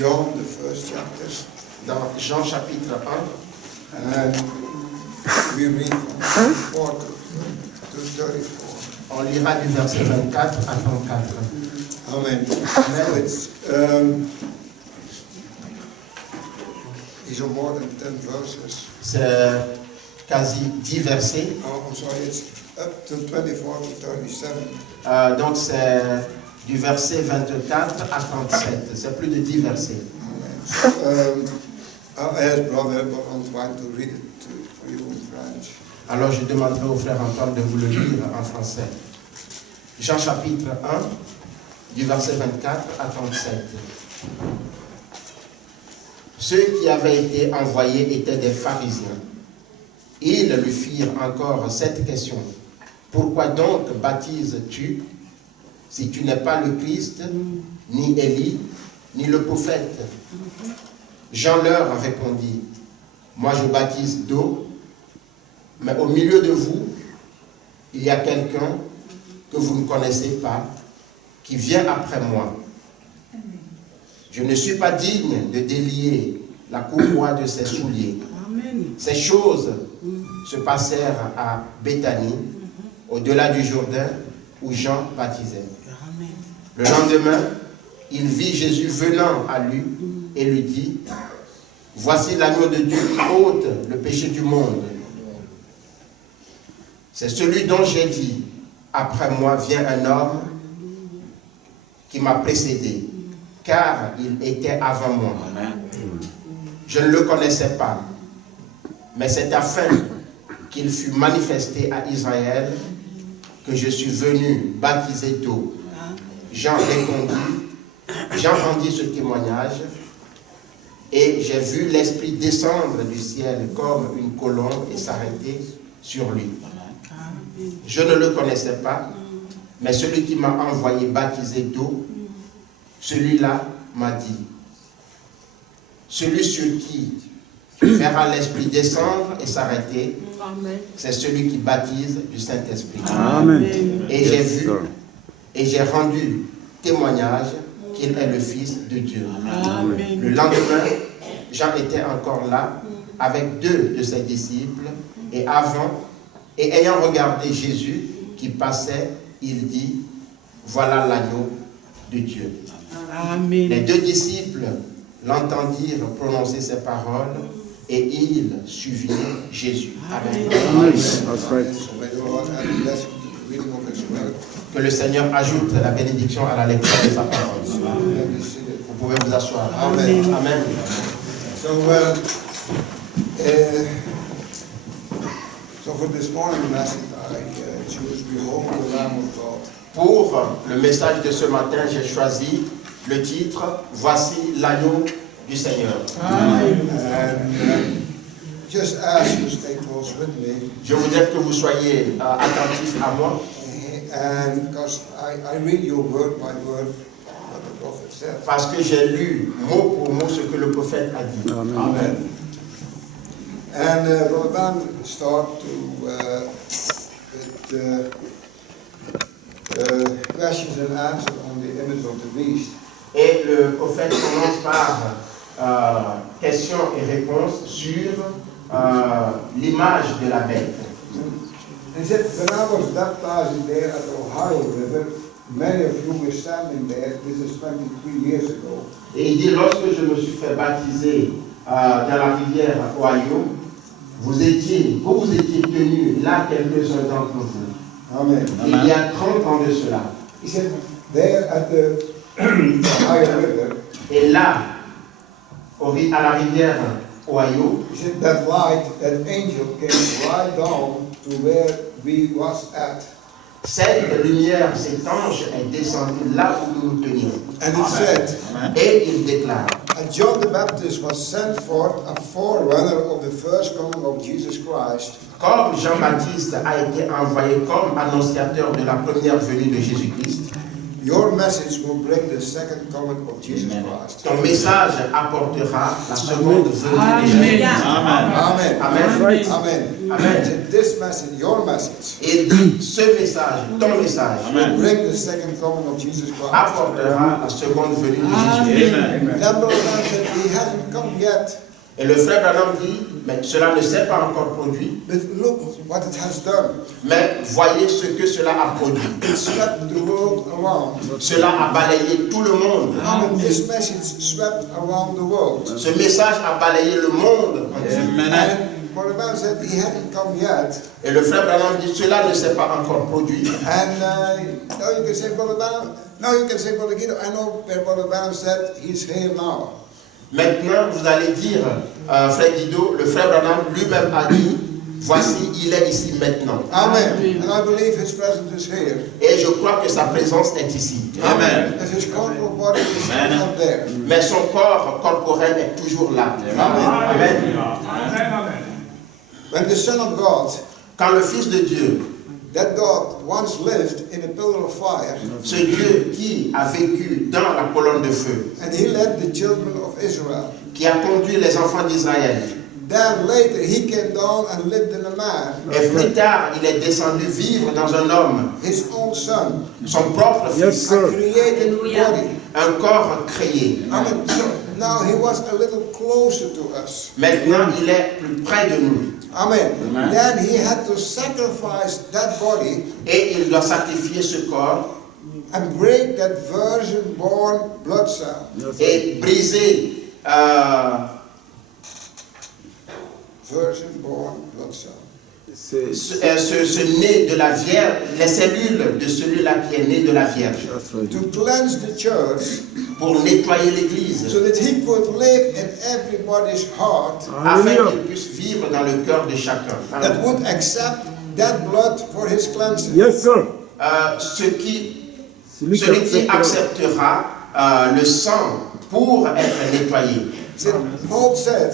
John, the first chapter. Dans Jean chapitre 1, And we read from 24 to 34. on lira du verset 24 à 34. Amen. Now it's these are more than 10 verses. C'est quasi 10 versets. Oh, I'm sorry, it's up to 24 to 37. Donc c'est du verset 24 à 37. C'est plus de 10 versets. Amen. I'll ask Brother Antoine to read it for you in French. Alors je demanderai au frère Antoine de vous le lire en français. Jean chapitre 1, du verset 24 à 37. Ceux qui avaient été envoyés étaient des pharisiens. Ils lui firent encore cette question. Pourquoi donc baptises-tu si tu n'es pas le Christ, ni Élie, ni le prophète? Jean leur répondit, moi je baptise d'eau, mais au milieu de vous, il y a quelqu'un que vous ne connaissez pas, qui vient après moi. Je ne suis pas digne de délier la courroie de ses souliers. Ces choses se passèrent à Béthanie, au-delà du Jourdain, où Jean baptisait. Le lendemain, il vit Jésus venant à lui et lui dit, voici l'agneau de Dieu qui ôte le péché du monde. C'est celui dont j'ai dit, après moi vient un homme qui m'a précédé, car il était avant moi. Je ne le connaissais pas, mais c'est afin qu'il fût manifesté à Israël que je suis venu baptiser d'eau. Jean rendit ce témoignage, et j'ai vu l'Esprit descendre du ciel comme une colombe et s'arrêter sur lui. Je ne le connaissais pas, mais celui qui m'a envoyé baptiser d'eau, celui-là m'a dit, celui sur qui verra l'Esprit descendre et s'arrêter, c'est celui qui baptise du Saint-Esprit. Amen. Et j'ai vu et j'ai rendu témoignage qu'il est le Fils de Dieu. Amen. Le lendemain, Jean était encore là avec 2 de ses disciples et ayant regardé Jésus qui passait, il dit, voilà l'agneau de Dieu. Amen. Les 2 disciples l'entendirent prononcer ces paroles et ils suivirent Jésus. Amen. Amen. That's right. So may the Lord add a blessing to the reading of His word. Que le Seigneur ajoute la bénédiction à la lecture de sa parole. Amen. Be seated. Vous pouvez vous asseoir. Amen. Amen. So for this morning message, I choose Behold the Lamb of God. Pour le message de ce matin, j'ai choisi le titre Voici l'agneau du Seigneur. And just ask you to stay close with me. Je voudrais que vous soyez attentifs à moi. And because I read your word by word what the prophet said. Parce que j'ai lu mot pour mot ce que le prophète a dit. Amen. Amen. And we'll then start with questions and answers on the image of the beast. Et le prophète commence par questions et réponses sur l'image de la bête. And he said, when I was baptized there at the Ohio River, many of you were standing there. This is 23 years ago. Et il dit, lorsque je me suis fait baptiser dans la rivière Ohio, vous étiez tenus là, quelques-uns d'entre vous. Amen. Il y a 30 ans de cela. He said, there at the Ohio River, Et là, à la rivière Ohio, he said, that light, that angel came right down to where we was at. cette lumière, cet ange est descendu là où nous nous tenions. And it said, Et il déclare, and John the Baptist was sent forth a forerunner of the first coming of Jesus Christ. comme Jean-Baptiste a été envoyé comme annonciateur de la première venue de Jésus-Christ, Your message will bring the second coming of Jesus Christ. Ton message apportera la seconde venue de Jésus. Amen. Amen. Amen. Amen. Amen. This message, your message, Et ce message, ton message, will bring the second coming of Jesus Christ. apportera la seconde venue de Jésus. Amen. Then Brother Branham said, he hasn't come yet, Et le frère Branham dit, mais cela ne s'est pas encore produit, but look what it has done. mais voyez ce que cela a produit. It swept the world around. Cela a balayé tout le monde. Amen. This message swept around the world. Ce message a balayé le monde. Amen. And Brother Branham said he hadn't come yet. Et le frère Branham dit, cela ne s'est pas encore produit. And now you can say, Brother Branham, now you can say, Brother Guido, I know where Brother Branham said he's here now. Maintenant, vous allez dire, frère Guido, le frère Branham lui-même a dit, voici, il est ici maintenant. Amen. And I believe his presence is here. Et je crois que sa présence est ici. Amen. That his corporal body is still not there. Mais son corps corporel est toujours là. Amen. Amen. When the Son of God, Quand le Fils de Dieu, that God once lived in a pillar of fire, ce Dieu qui a vécu dans la colonne de feu, and he led the children of Israel, qui a conduit les enfants d'Israël, then later he came down and lived in a man, et plus tard, il est descendu vivre dans un homme, his own son, son propre fils, a created body. un corps créé. Amen. So now he was a little closer to us. Maintenant, il est plus près de nous. Amen. Then he had to sacrifice that body Et il doit sacrifier ce corps and break that virgin-born blood cell. et briser Virgin-born blood cell. ce nez de la Vierge, les cellules de celui-là qui est né de la Vierge, To cleanse the church pour nettoyer l'Église, so that he could live in everybody's heart afin qu'il puisse vivre dans le cœur de chacun. that would accept that blood for his cleansing. Yes, sir. Celui qui acceptera le sang pour être nettoyé. See, Paul said,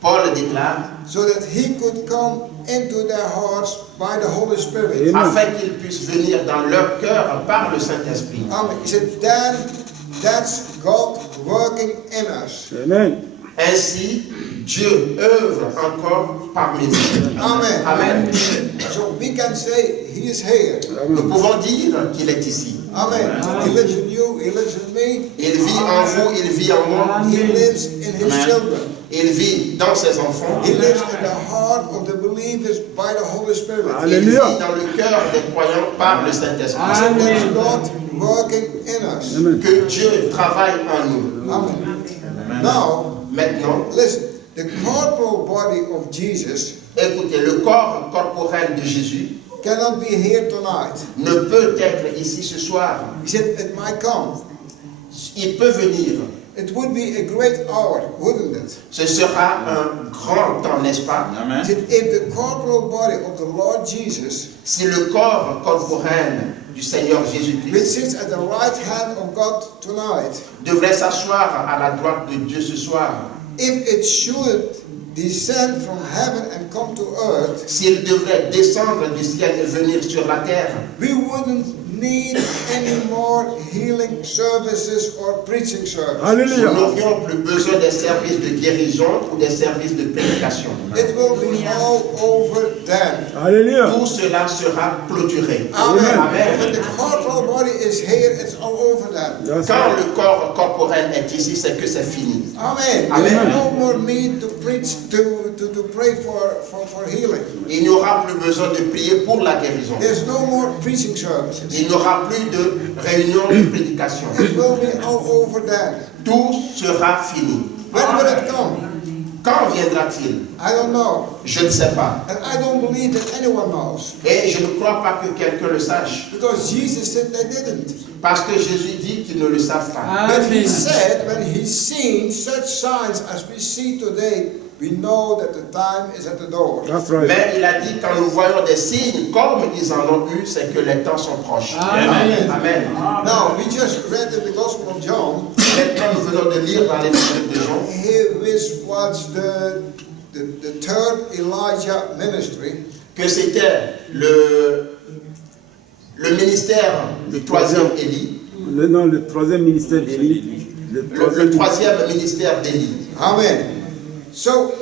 Paul déclare, so that he could come into their hearts by the Holy Spirit. Amen. afin qu'il puisse venir dans leur cœur par le Saint-Esprit. Amen. He said, then that's God working in us. Amen. Ainsi, Dieu œuvre encore parmi nous. Amen. Amen. So we can say he is here. Nous pouvons dire qu'il est ici. Amen. He lives in you, he lives in me. Il vit en vous, il vit en moi. He lives in his children. Il vit dans ses enfants. He lives in the heart of the believers by the Holy Spirit. Il vit Alléluia. dans le cœur des croyants par le Saint-Esprit. So that's God working in us. Amen. Que Dieu travaille en nous. Amen. Now, Maintenant, listen, the corporal body of Jesus écoutez, le corps corporel de Jésus cannot be here tonight. ne peut être ici ce soir. He said it might come. Il peut venir. It would be a great hour, wouldn't it? Ce sera un grand temps, n'est-ce pas? He said if the corporal body of the Lord Jesus, Si le corps corporel du Seigneur which Jésus-Christ sits at the right hand of God tonight, devrait s'asseoir à la droite de Dieu ce soir, if it should descend from heaven and come to earth, s'il devrait descendre du ciel et venir sur la terre, we wouldn't need any more healing services or preaching services. nous Alléluia. n'aurions plus besoin des services de guérison ou des services de prédication. It will be all over then. Alléluia. Tout cela sera clôturé. Amen. Amen. When the corporal body is here, it's all over then. Yes, Quand sir. le corps corporel est ici, c'est que c'est fini. Amen. Amen. There's no more need to preach, to pray for healing. Il n'y aura plus besoin de prier pour la guérison. There's no more preaching services. Il n'y aura plus de réunion de prédication. It will be all over then. Tout sera fini. When will it come? Quand viendra-t-il? I don't know. Je ne sais pas. And I don't believe that anyone knows. Et je ne crois pas que quelqu'un le sache. Because Jesus said they didn't. Parce que Jésus dit qu'ils ne le savent pas. But he said when he's seen such signs as we see today, we know that the time is at the door. That's right. Mais il a dit, quand nous voyons des signes comme ils en ont eu, c'est que les temps sont proches. Amen. Amen. Now, we just read in the Gospel of John, Maintenant, nous venons de lire dans l'évangile de Jean, here was the third Elijah ministry. que c'était le ministère du troisième Élie. Le troisième ministère d'Élie. Le troisième ministère d'Élie. Amen. So,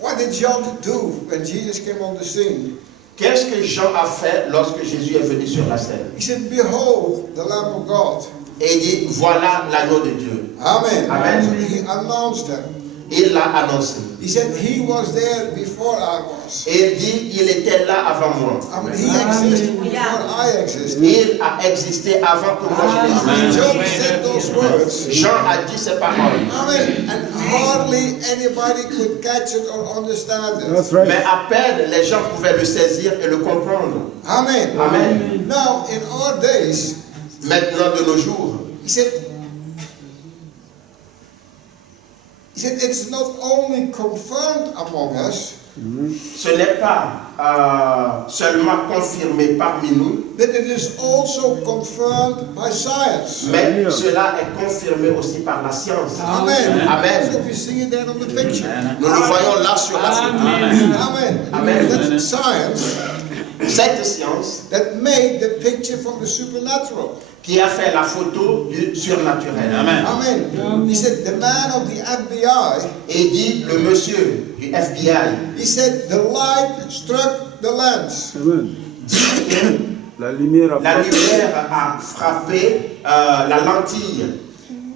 what did John do when Jesus came on the scene? Qu'est-ce que Jean a fait lorsque Jésus est venu sur la scène? He said, behold, the Lamb of God. Et il dit, voilà l'agneau de Dieu. Amen. Amen. So he announced him. Il l'a annoncé. He said, he was there before I was. Et il dit, il était là avant moi. I mean, he existed before I existed. Il a existé avant que moi je n'existe. John said those words. Jean a dit ces paroles. Amen. And hardly anybody could catch it or understand it. That's right. Mais à peine les gens pouvaient le saisir et le comprendre. Amen. Amen. Now, in our days, Maintenant de nos jours, he said, it's not only confirmed among us, ce n'est pas seulement confirmé parmi nous, but it is also confirmed by science. mais cela est confirmé aussi par la science. Amen. Amen. So we see it there on the picture. Nous le voyons là sur la photo. Amen. Amen. That's science Cette science that made the picture from the supernatural. qui a fait la photo du surnaturel. Amen. He said, the man of the FBI, Et dit le monsieur du FBI, he said, the light struck the lens. Amen. dit que La lumière a la frappé. lumière a frappé la lentille.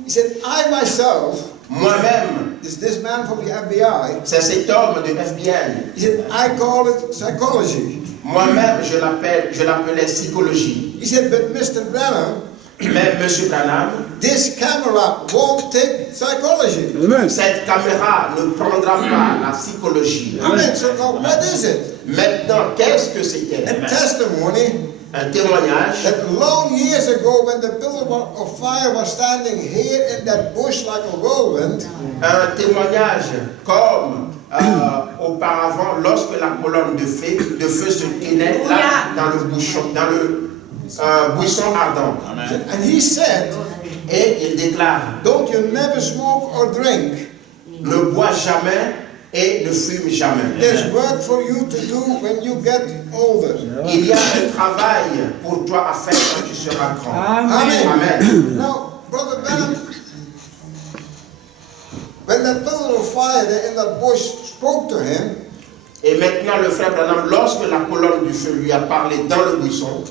He said, I myself, Moi-même, is this man from the FBI, c'est cet homme du FBI. he said, I call it psychology. Moi-même, je l'appelais psychologie. He said, but Mr. Branham, Mais M. Branham, this camera won't take psychology. Amen. cette caméra ne prendra pas la psychologie. Amen. So now, what is it? Maintenant, qu'est-ce que c'était? A testimony Un témoignage that long years ago, when the pillar of fire was standing here in that bush like a whirlwind, un témoignage comme auparavant lorsque la colonne de feu se tenait là dans le buisson ardent. and he said, Et il déclare, don't you never smoke or drink. ne bois jamais et ne fume jamais. There's work for you to do when you get older. Il y a un travail pour toi à faire quand tu seras grand. Amen. Amen. Now, Brother Branham, when that pillar of fire there in that bush spoke to him, Et maintenant le frère Branham, lorsque la colonne du feu lui a parlé dans le buisson,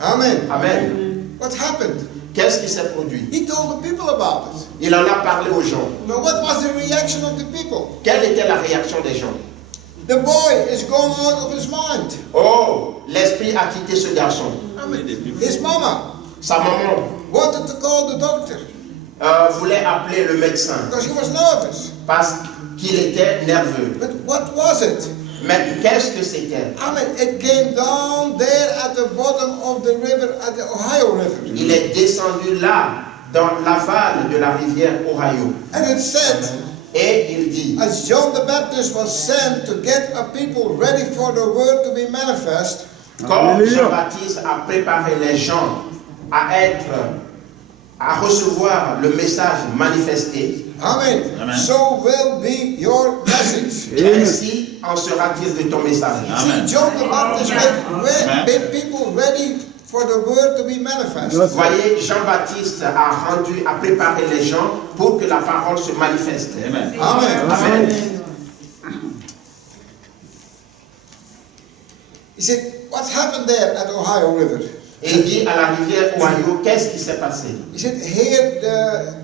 Amen. Amen, What happened? qu'est-ce qui s'est produit? He told the people about it. Il en a parlé aux gens. Now, what was the reaction of the people? Quelle était la réaction des gens? The boy is gone out of his mind. Oh, l'esprit a quitté ce garçon. Amen. His mama Sa maman wanted to call the doctor voulait appeler le médecin because he was nervous. parce qu'il était nerveux. But what was it? Mais qu'est-ce que c'était? Amen. It came down there at the bottom of the river, at the Ohio River. Il est descendu là, dans l'aval de la rivière Ohio. And it said, Et il dit, as John the Baptist was sent to get a people ready for the word to be manifest, comme Jean-Baptiste a préparé les gens à recevoir le message manifesté, Amen. So will be your message. ainsi en sera-t-il de ton message. See, John the Baptist made people ready for the word to be manifest. That's right. Voyez, Jean-Baptiste a préparé les gens pour que la parole se manifeste. Amen. Amen. He said, what happened there at the Ohio River? Et il dit à la rivière Ohio, qu'est-ce qui s'est passé? He said, here the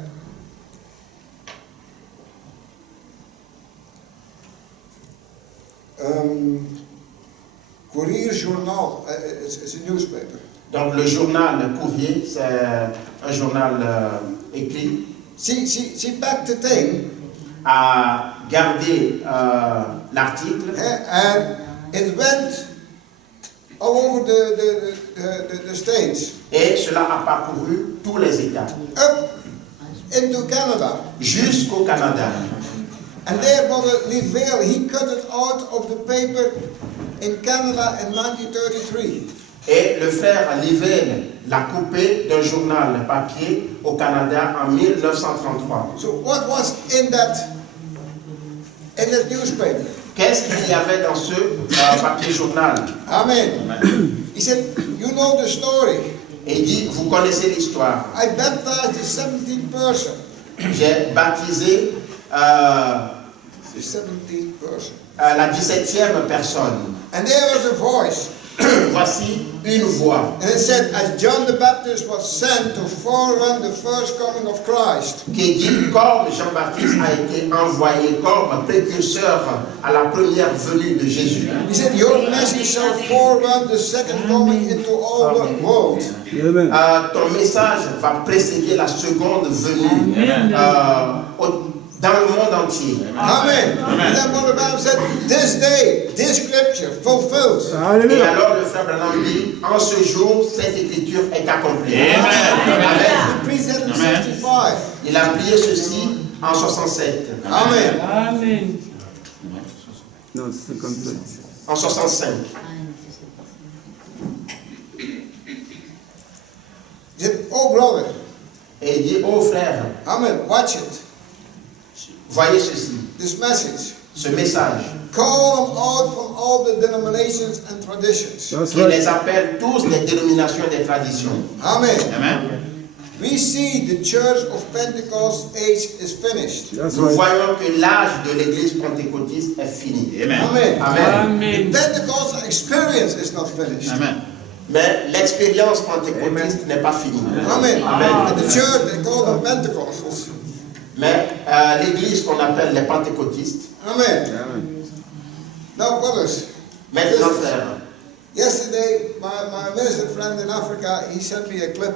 Courier Journal, it's a newspaper. Donc le journal Courrier, c'est un journal écrit, See, back the thing, a gardé l'article and it went all over the states, et cela a parcouru tous les États, up into Canada. jusqu'au Canada. And there, Brother Livelle, he cut it out of the paper in Canada in 1933. Et le frère Livelle l'a coupé d'un journal papier au Canada en 1933. So what was in that newspaper? Qu'est-ce qu'il y avait dans ce papier journal? Amen. He said, you know the story. Et il dit, vous connaissez l'histoire. I baptized the 17th person. J'ai baptisé The 17th person. la 17e personne. And there was a voice. Voici une voix And it said, as John the Baptist was sent to forerun the first coming of Christ. qui dit, comme Jean-Baptiste a été envoyé comme précurseur à la première venue de Jésus. He said, your message shall forerun the second coming into all the world. Amen. Ton message va précéder la seconde venue dans le monde entier. Amen. And then Brother Branham said, this day, this scripture fulfills. Et Alléluia. alors le frère Branham dit, en ce jour, cette écriture est accomplie. Amen. He preached that in 65. Il a prié ceci en 67. Amen. Amen. Non, 57. En 65. He said, oh brother, Et il dit, oh frère, Amen, watch it. voyez ceci, This message. ce message. Call them out from all the denominations and traditions. That's Il les right. appelle tous des dénominations et des traditions. Amen. Amen. We see the church of Pentecost age is finished. That's Nous right. voyons que l'âge de l'église pentecôtiste est fini. Amen. Amen. The Amen. Pentecostal experience is not finished. Mais l'expérience pentecôtiste n'est pas finie. Amen. Amen. And the church, they call them Pentecostals. Mais l'église qu'on appelle les pentecôtistes, Amen. Amen. Now, brothers, maintenant frère, yesterday, my minister friend in Africa, he sent me a clip.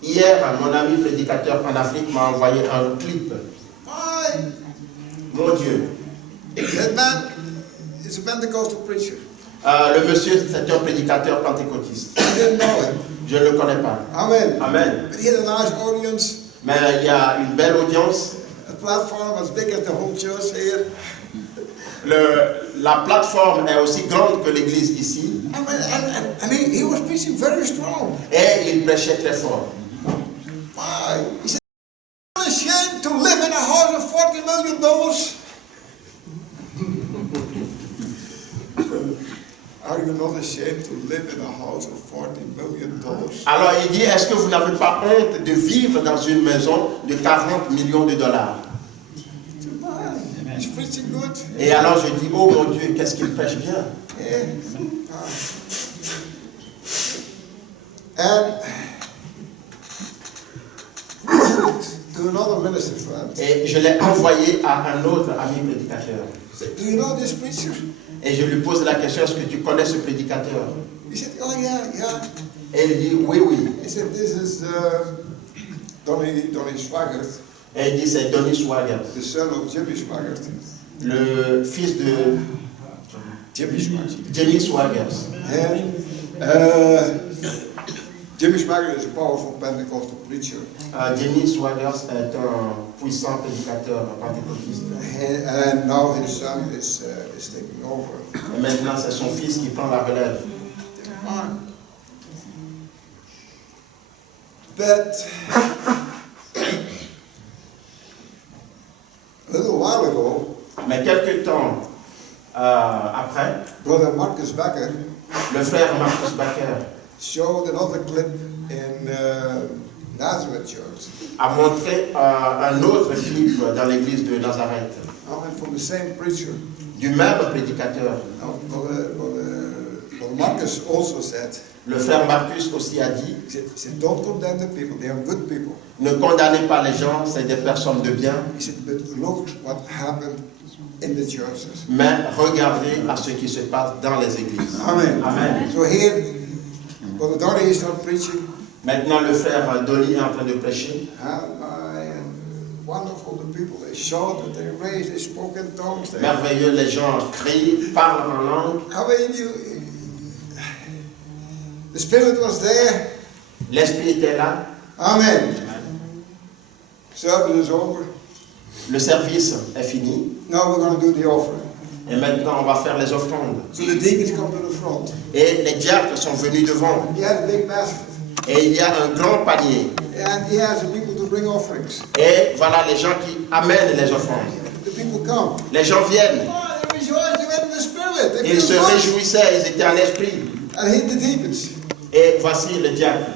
hier mon ami prédicateur en Afrique m'a envoyé un clip. My, Mon Dieu, that man is a Pentecostal preacher. le monsieur c'est un prédicateur pentecôtiste. I didn't know him. Je ne le connais pas. Amen. Amen. But he had a large audience. Mais il y a une belle audience. The platform was big as the whole church here. La plateforme est aussi grande que l'église ici. And he was preaching very strong. Et il prêchait très fort. Why? He said, "I'm not ashamed to live in a house of $40 million. Are you not ashamed to live in a house of $40 million? Alors il dit, est-ce que vous n'avez pas honte de vivre dans une maison de 40 millions de dollars? He's preaching good. Et alors je dis, oh mon Dieu, qu'est-ce qu'il prêche bien. Yeah. And to another minister friend. Et je l'ai envoyé à un autre ami prédicateur. Said, do you know this preacher? Et je lui pose la question, est-ce que tu connais ce prédicateur? He said, oh yeah. Et il dit, oui, oui. He said, this is Donnie Swaggart, Et il dit, c'est Donnie Swaggart, the son of Jimmy Swaggart. le fils de Jimmy Swaggart. Jimmy Swaggart. And Jimmy Swaggart is a powerful Pentecostal preacher. Jimmy Swaggart est un puissant prédicateur pentecôtiste. And now his son is taking over. Et maintenant, c'est son fils qui prend la relève. But a little while ago, Mais quelque temps après, Brother Marcus Becker le frère Marcus Baker showed another clip in Nazareth Church. a montré un autre clip dans l'église de Nazareth, And from the same preacher. du même prédicateur. Now, Brother Marcus also said, Le frère Marcus aussi a dit, he said, don't condemn the people, they are good people. ne condamnez pas les gens, c'est des personnes de bien, He said, but look what happened in the churches. mais regardez à ce qui se passe dans les églises. Amen. Amen. So here, Brother Donnie is not preaching. Maintenant, le frère Dolly est en train de prêcher. Wonderful, the people, they shouted, they raised, they spoke in tongues. They, Merveilleux, les gens crient, parlent en langue. I mean, the Spirit was there. L'esprit était là. Amen. Service is over. Le service est fini. Now we're going to do the offering. Et maintenant, on va faire les offrandes. So the deacons come to the front. Et les diacres sont venus devant. He had a big basket. Et il y a un grand panier. And he asked the people to bring offerings. Et voilà les gens qui amènent les offrandes. The people come. Les gens viennent. Oh, they rejoiced, they went in the Spirit. They Ils se feel good. réjouissaient, ils étaient en esprit. And he, the deacons. Et voici le diacre.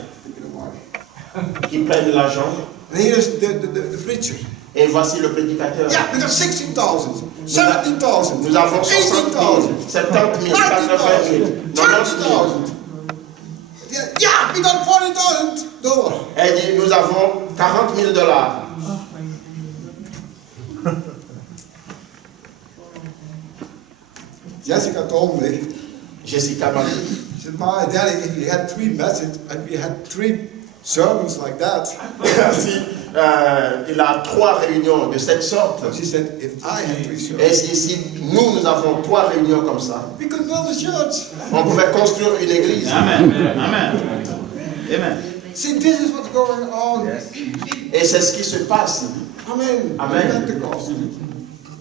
qui prennent l'argent. And here's the preacher. Et voici le prédicateur. Yeah, we got 16,000, 17,000, Nous avons 60 000, 70 000, 80 000, 90 000. 30,000. Yeah, we got $40,000. Elle dit, nous avons 40 000 dollars. Jessica told me, Jessica m'a dit, she said, "My daddy, if we had 3 messages and we had 3 sermons like that," si, il a 3 réunions de cette sorte. she said, "If I had 3 sermons, Et si nous avons 3 réunions comme ça, we could build a church." on pouvait construire une église. Amen. Amen. Amen. See, this is what's going on. Et c'est ce qui se passe Amen. Amen. Pentecost.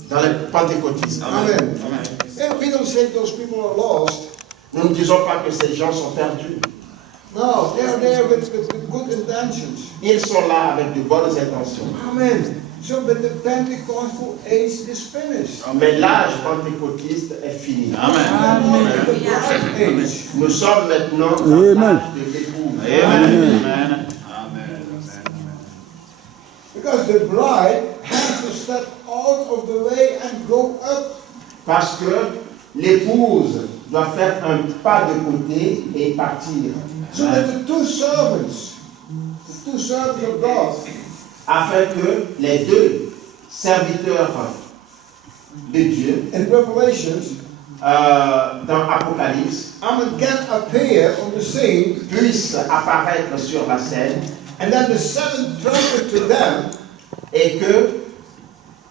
dans les pentecôtistes. Amen. Amen. And we don't say those people are lost. Nous ne disons pas que ces gens sont perdus. No, they are there with good intentions. Ils sont là avec de bonnes intentions. Amen. So, but the Pentecostal age is finished. Mais l'âge pentecôtiste est fini. Amen. The bride age. Nous sommes maintenant dans l'âge de l'épouse. Amen. Amen. Amen. Because the bride has to step out of the way and go up. Parce que l'épouse doit faire un pas de côté et partir. So that the two servants of God, Afin que les 2 serviteurs de Dieu, in Revelations, dans Apocalypse, Amen, can appear on the scene, puissent apparaître sur la scène and then the 7th trumpet to them et que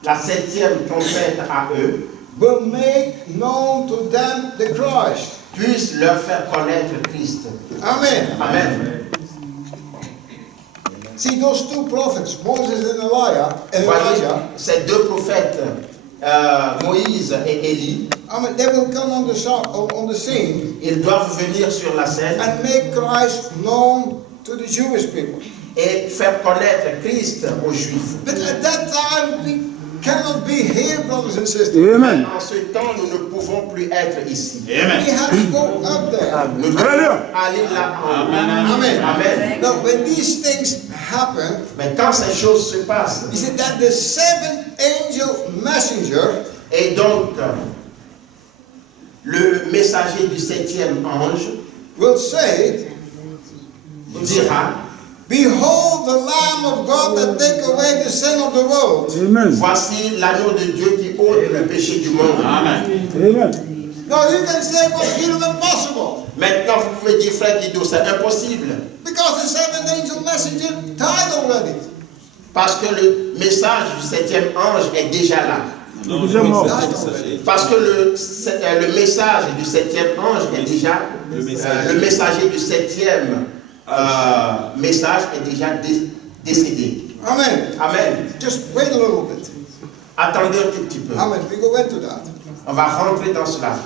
la 7e trompette à eux will make known to them the Christ. puisse leur faire connaître Christ. Amen. Amen. See those 2 prophets, Moses and Voyez Elijah, ces 2 prophètes, Moïse et Élie, Amen, they will come on the scene ils doivent venir sur la scène and make Christ known to the Jewish people. et faire connaître Christ aux Juifs. But at that time, we cannot be here, brothers and sisters. Amen. En ce temps, nous ne pouvons plus être ici. We Amen. have to go up there. Nous devons aller là-haut. Amen. Amen. Now, when these things happen, Mais quand ces choses se passent, he said that the 7th angel messenger et donc le messager du 7e ange will say, dira, "Behold the Lamb of God that take away the sin of the world." Amen. voici l'agneau de Dieu qui ôte le péché du monde. Amen. Amen. Now you can say, "But it is impossible," Maintenant, vous pouvez dire, frère Guido, c'est impossible. because the 7th angel messenger died already. Parce que le message du 7e ange est déjà là. Il est déjà mort. Died already. Parce que le message du 7e ange est déjà, le messager du 7e message est déjà décédé. Amen. Amen. Just wait a little bit. Attendez un tout petit peu. Amen. We go into that. On va rentrer dans cela.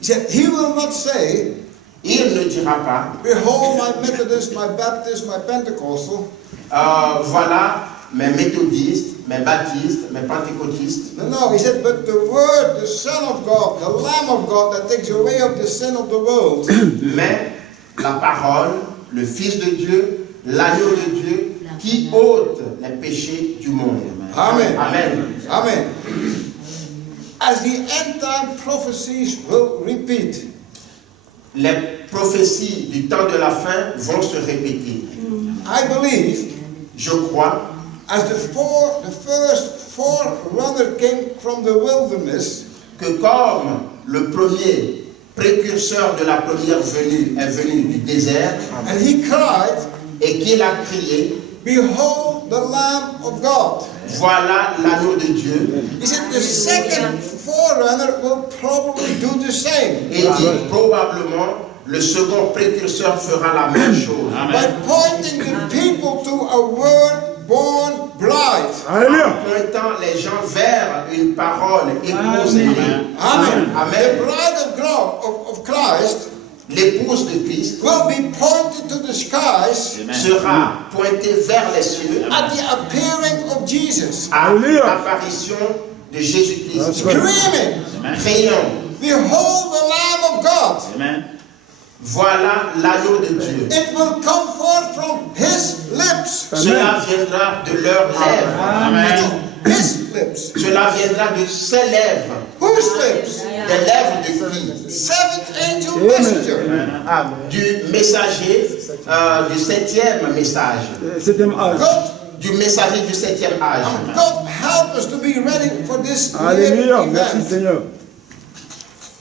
He said, "He will not say, Il ne dira pas, behold my Methodist, my Baptist, my Pentecostal." voilà mes méthodistes, mes baptistes, mes pentecôtistes. No, he said, "But the Word, the Son of God, the Lamb of God that takes away of the sin of the world." Mais la parole, le Fils de Dieu, l'agneau de Dieu, qui ôte les péchés du monde. Amen. Amen. Amen. As the end time prophecies will repeat, Les prophéties du temps de la fin vont se répéter. I believe, Je crois, as the first forerunner came from the wilderness, que comme le premier précurseur de la première venue est venu du désert and he cried, et qu'il a crié, "Behold the Lamb of God." voilà l'agneau de Dieu, He said the second forerunner will probably do the same et dit probablement le second précurseur fera la même chose. by pointing the people to a word-born bride. Alléluia. Pointant les gens vers une parole épouse aimée. Amen. The Amen. bride of Christ L'épouse de Christ will be pointed to the skies sera pointée vers les cieux at the appearing of Jesus, à Alléluia. l'apparition de Jésus-Christ. screaming, Criant, "Behold the Lamb of God." Amen. Voilà l'agneau de Dieu. It will come forth from his lips. Cela viendra de leurs lèvres. Amen. His lips. Cela viendra de ses lèvres. Whose lips? Des lèvres de qui? Seventh angel messenger. Du messager du 7e message. Septième âge. God, Du messager du 7e âge. God help us to be ready for this near Alléluia. Merci event. Seigneur.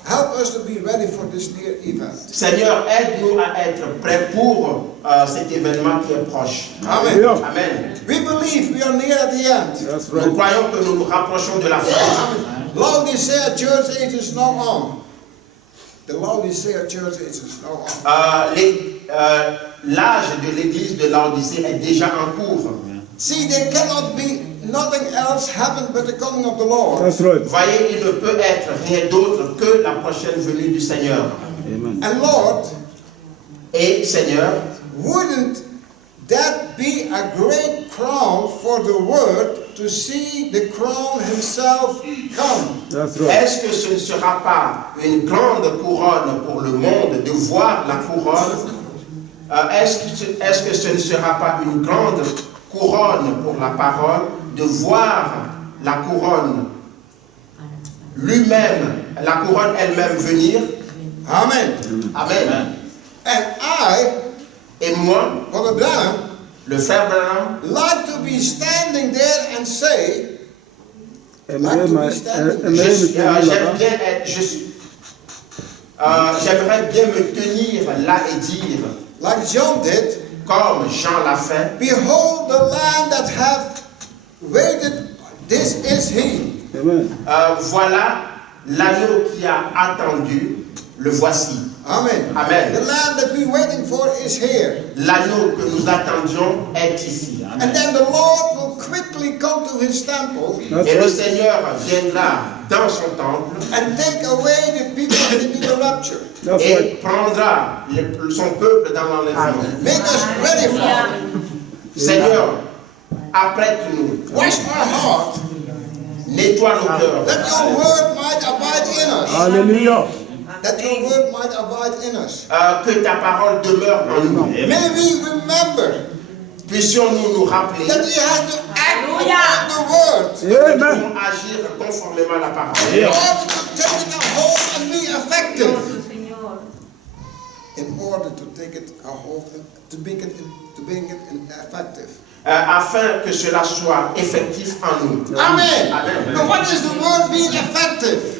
Help us to be ready for this near event. Seigneur, aide-nous à être prêts pour cet événement qui est proche. Amen. Alléluia. Amen. We believe we are near at the end. That's Nous right. croyons que nous nous rapprochons de la fin. Laodicea church age is now on. The Laodicea church age is now on. L'âge de l'église de Laodicée est déjà en cours. See, there cannot be nothing else happen but the coming of the Lord. That's right. Voyez, il ne peut être rien d'autre que la prochaine venue du Seigneur. Amen. And Lord, Et Seigneur, wouldn't that be a great crown for the word to see the crown himself come? That's right. est-ce que ce ne sera pas une grande couronne pour le monde de voir la couronne? Est-ce que ce ne sera pas une grande couronne pour la parole de voir la couronne lui-même, la couronne elle-même venir? Amen. Amen. And I, Et moi, Brother Branham, le frère Branham, like to be standing there and say, Aimerais me j'aime tenir bien être, j'aimerais bien me tenir là et dire, like John did, comme Jean l'a fait, behold the Lamb that hath waited, this is he. Amen. voilà l'agneau qui a attendu, le voici. Amen. Amen. The Lamb that we're waiting for is here. L'agneau que nous attendions est ici. And then the Lord will quickly come to his temple That's Et le right. Seigneur viendra dans son temple and take away the people into the rapture. That's et right. prendra son peuple dans l'enlèvement. Make us ready for it. Seigneur, apprête-nous, Wash our heart, nettoie nos cœurs, that your word might abide in us. Alléluia. That your word might abide in us. que ta parole demeure en nous. May we remember Puissions-nous nous rappeler that we have to act upon the word que nous Amen. devons agir conformément à la parole. in order to take it a hold and be effective. In order to take it a hold, to bring it effective. Afin que cela soit effectif en nous. Amen. Amen. Now, what is the word being effective?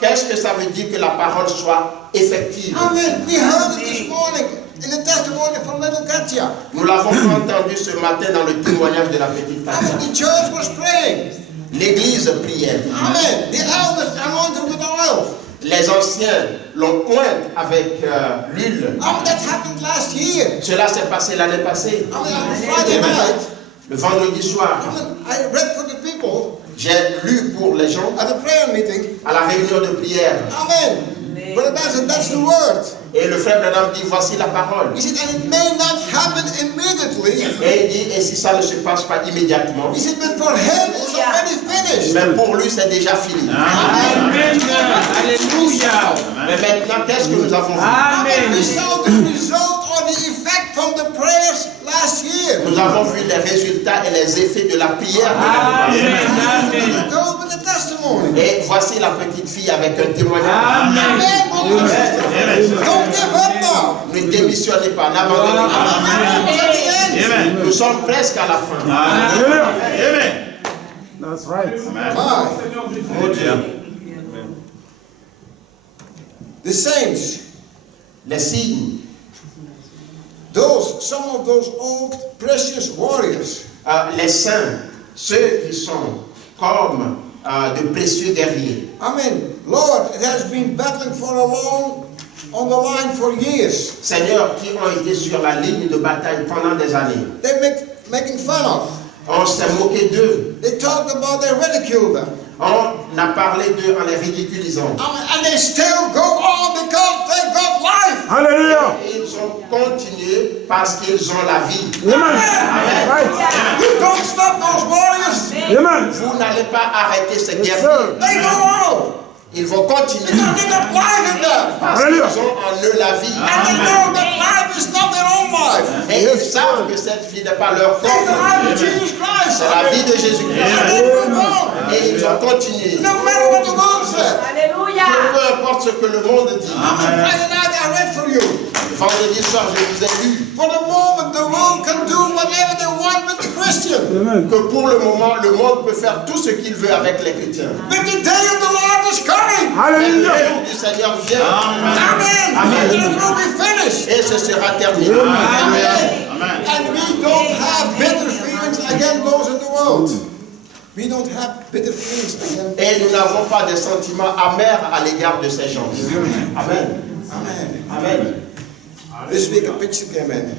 Qu'est-ce que ça veut dire que la parole soit effective? Amen. We heard it this morning in the testimony from little Katya. Nous l'avons entendu ce matin dans le témoignage de la petite Amen. Katia. The church was praying. L'église priait. Amen. The elders anointed with oil. Les anciens l'ont oint avec l'huile. Amen. That happened last year. Cela s'est passé l'année passée. Amen. On Friday night. Le vendredi soir, Amen. I read for the people j'ai lu pour les gens at a prayer meeting. à la réunion de prière. Amen. Brother Ben said, that's the word. Et le frère Branham dit, voici la parole. He said, and it may not happen immediately. Et il dit, et si ça ne se passe pas immédiatement, He said, but for him it's already finished. mais pour lui c'est déjà fini. Amen. Alléluia. Mais maintenant, qu'est-ce que nous avons vu? Amen. We Amen. saw the result or the effect from the prayers last year. Nous avons vu les résultats et les effets de la prière. Amen. Those with the testimony. Et voici la petite fille avec un témoignage. Amen. brothers and sisters. Don't give up now. Ne démissionnez pas, n'abandonnez pas. Amen. We're at the end. Amen. Nous sommes presque à la fin. Amen. That's right. Why? Oh Dieu. The saints, Les signes, some of those old precious warriors, les saints, ceux qui sont comme de précieux guerriers. Amen. Lord, it has been battling for a long, on the line for years. Seigneur, qui ont été sur la ligne de bataille pendant des années. They making fun of. On s'est moqué d'eux. They talked about, they ridiculed them. On a parlé d'eux en les ridiculisant. Amen. And they still go on because they got life. Alléluia. Et ils ont continué parce qu'ils ont la vie. Amen. Right. You don't stop those warriors. Amen. Vous n'allez pas arrêter ces Yes, guerriers. sir. They go on. Ils vont continuer. Because they got life in them. Parce qu'ils ont en eux la vie. And they know that life is not their own life. Et ils savent que cette vie n'est pas leur It's the propre. life of Jesus Christ. C'est la vie de And Jésus-Christ. they move on. Et ils ont continué. No matter what the world said. Peu importe ce que le monde dit. Friday night I read for you. Vendredi soir, je vous ai lu For the moment, the world can do whatever they want with the Christian. Amen. que pour le moment, le monde peut faire tout ce qu'il veut avec les chrétiens. But the day of the Lord is coming. Mais le Hallelujah. jour du Seigneur vient. Amen. And it will be finished. Et ce sera terminé. Amen. And we don't have bitter feelings against those in the world. We don't have bitter feelings against. Et nous n'avons pas de sentiments amers à l'égard de ces gens. Amen. Amen. Amen. This week a picture came in.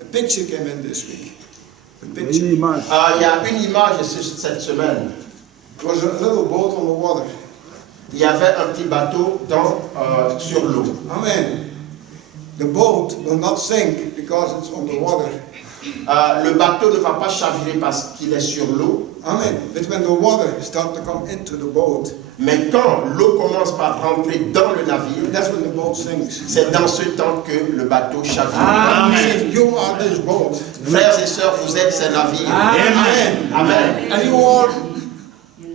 A picture came in this week. A Une picture. image. Il y a une image cette semaine. It was a little boat on the water. Il y avait un petit bateau sur l'eau. Amen. The boat will not sink because it's on the water. Le bateau ne va pas chavirer parce qu'il est sur l'eau. Amen. But when the water starts to come into the boat, Mais quand l'eau commence par rentrer dans le navire, that's when the boat sinks. c'est dans ce temps que le bateau chavire. He said, you are this boat. Frères et sœurs, vous êtes ces navires. Amen. Amen. And you are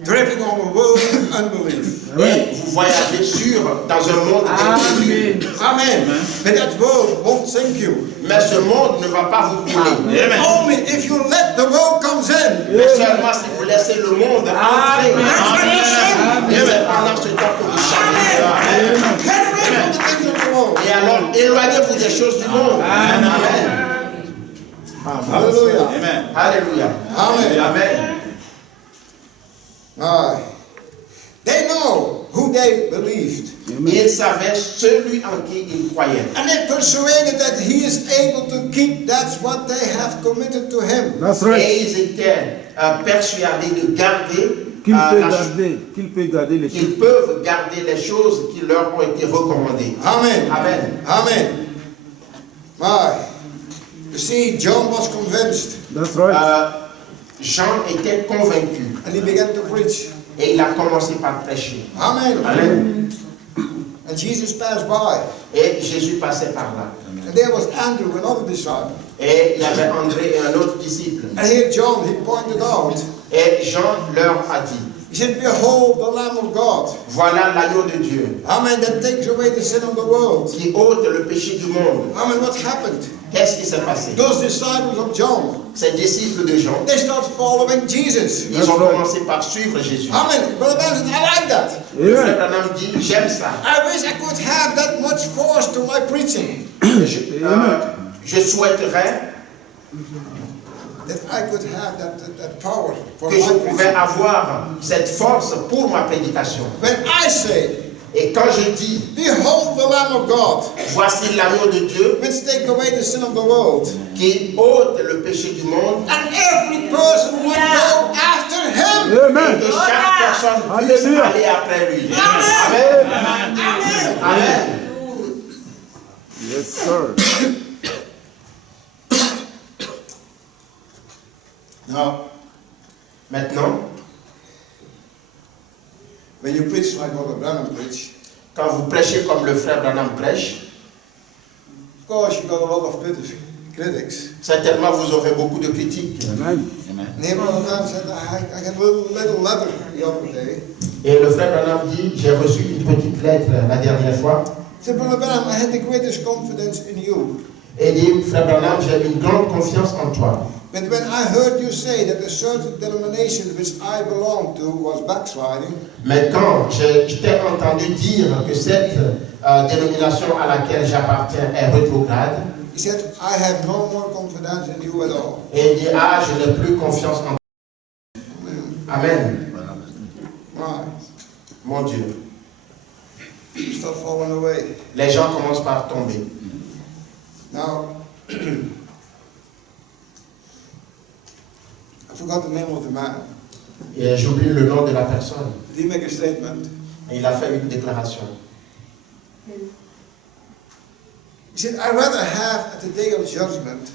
driving on the world in unbelief. Et vous voyagez dans un monde incrédule. Amen. But that world won't sink you. Mais ce monde ne va pas vous couler. Only if you let the world comes in. Mais seulement si vous laissez le monde entrer. That's when you sink. Et c'est pendant ce temps que vous chavirez. Get away from the things of the world. Et alors, éloignez-vous des choses du monde. Amen. Hallelujah. Alléluia. Amen. Amen. Aye. They know who they believed. Ils savaient celui en qui ils croyaient. And they persuaded that he is able to keep. That's what they have committed to him. That's Et right. ils étaient persuadés de garder Qu'il peut garder les qu'ils choses. peuvent garder les choses qui leur ont été recommandées. Amen. Amen. Amen. Aye. You see, John was convinced That's right. Jean était convaincu and he began to preach. et il a commencé par prêcher. Amen. Amen. And Jesus passed by. Et Jésus passait par là. And there was Andrew, another disciple. Et il y avait André et un autre disciple. And here John, he pointed out. Et Jean leur a dit, He said, behold the Lamb of God. voilà l'agneau de Dieu Amen. That takes away the sin of the world. qui ôte le péché du monde. Amen. What happened? Qu'est-ce qui s'est passé? Those disciples of John, Ces disciples de Jean, they start following Jesus. ils ont commencé par suivre Jésus. Amen. Brother Ben said, I like that. Le frère Amen. Branham dit, j'aime ça. I wish I could have that much force to my preaching. Je souhaiterais That I could have that power for que my je pouvais preaching. avoir cette force pour ma prédication. When I say, Et quand je dis, behold the Lamb of God, voici l'agneau de Dieu which take away the sin of the world, qui ôte le péché du monde, and every person would go after him. et Amen. que chaque personne puisse Alléluia. aller après lui. Amen. Amen. Amen. Amen. Yes, sir. Non. Maintenant, When you preach like Brother Branham preach, quand vous prêchez comme le frère Branham prêche, of course you got a lot of critics. certainement vous aurez beaucoup de critiques. Amen. And Brother Branham said, I got a little letter the other day. Et le frère Branham dit, j'ai reçu une petite lettre la dernière fois. He said, Brother Branham, I had the greatest confidence in you. Et dit, frère Branham, j'ai une grande confiance en toi. But when I heard you say that a certain denomination which I belong to was backsliding, Mais quand je t'ai entendu dire que cette dénomination à laquelle j'appartiens est rétrograde, he said, I have no more confidence in you at all. et il dit, ah, je n'ai plus confiance en toi. Amen. Why? Mon Dieu. You start falling away. Les gens commencent par tomber. Now, I forgot the name of the man. Et j'oublie le nom de la personne. Did he make a statement? Et il a fait une déclaration. He said, I'd rather have at the day of judgment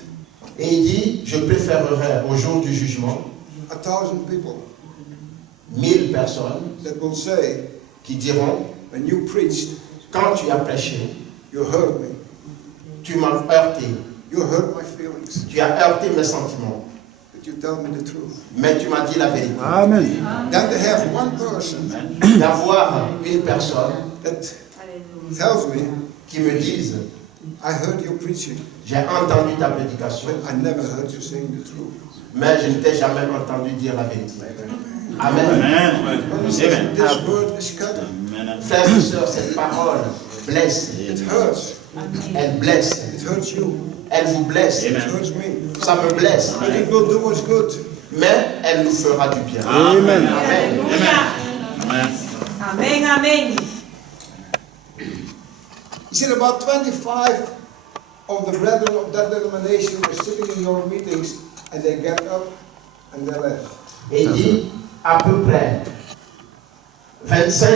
Et il dit, je préférerais au jour du jugement 1,000 people 1000 personnes that will say, qui diront, when you preached, quand tu as prêché, you hurt me. tu m'as heurté, You hurt my feelings. tu as heurté mes sentiments, But you tell me the truth. mais tu m'as dit la vérité. Amen. Then to have one person D'avoir une personne that tells me, qui me dise, I heard you preaching, j'ai entendu ta prédication, but I never heard you saying the truth. mais je ne t'ai jamais entendu dire la vérité. Amen. Amen. Brothers and sisters, this word is cutting. Frères et sœurs, cette parole blesse, It hurts. elle blesse, It hurts you. elle vous blesse, It Amen. hurts me. ça me blesse, But it will do us good. mais elle nous fera du bien. Amen. Amen. Amen. Amen, amen. You see, about 25 of the brethren of that denomination were sitting in your meetings, and they got up and they left. Et dit à peu près 25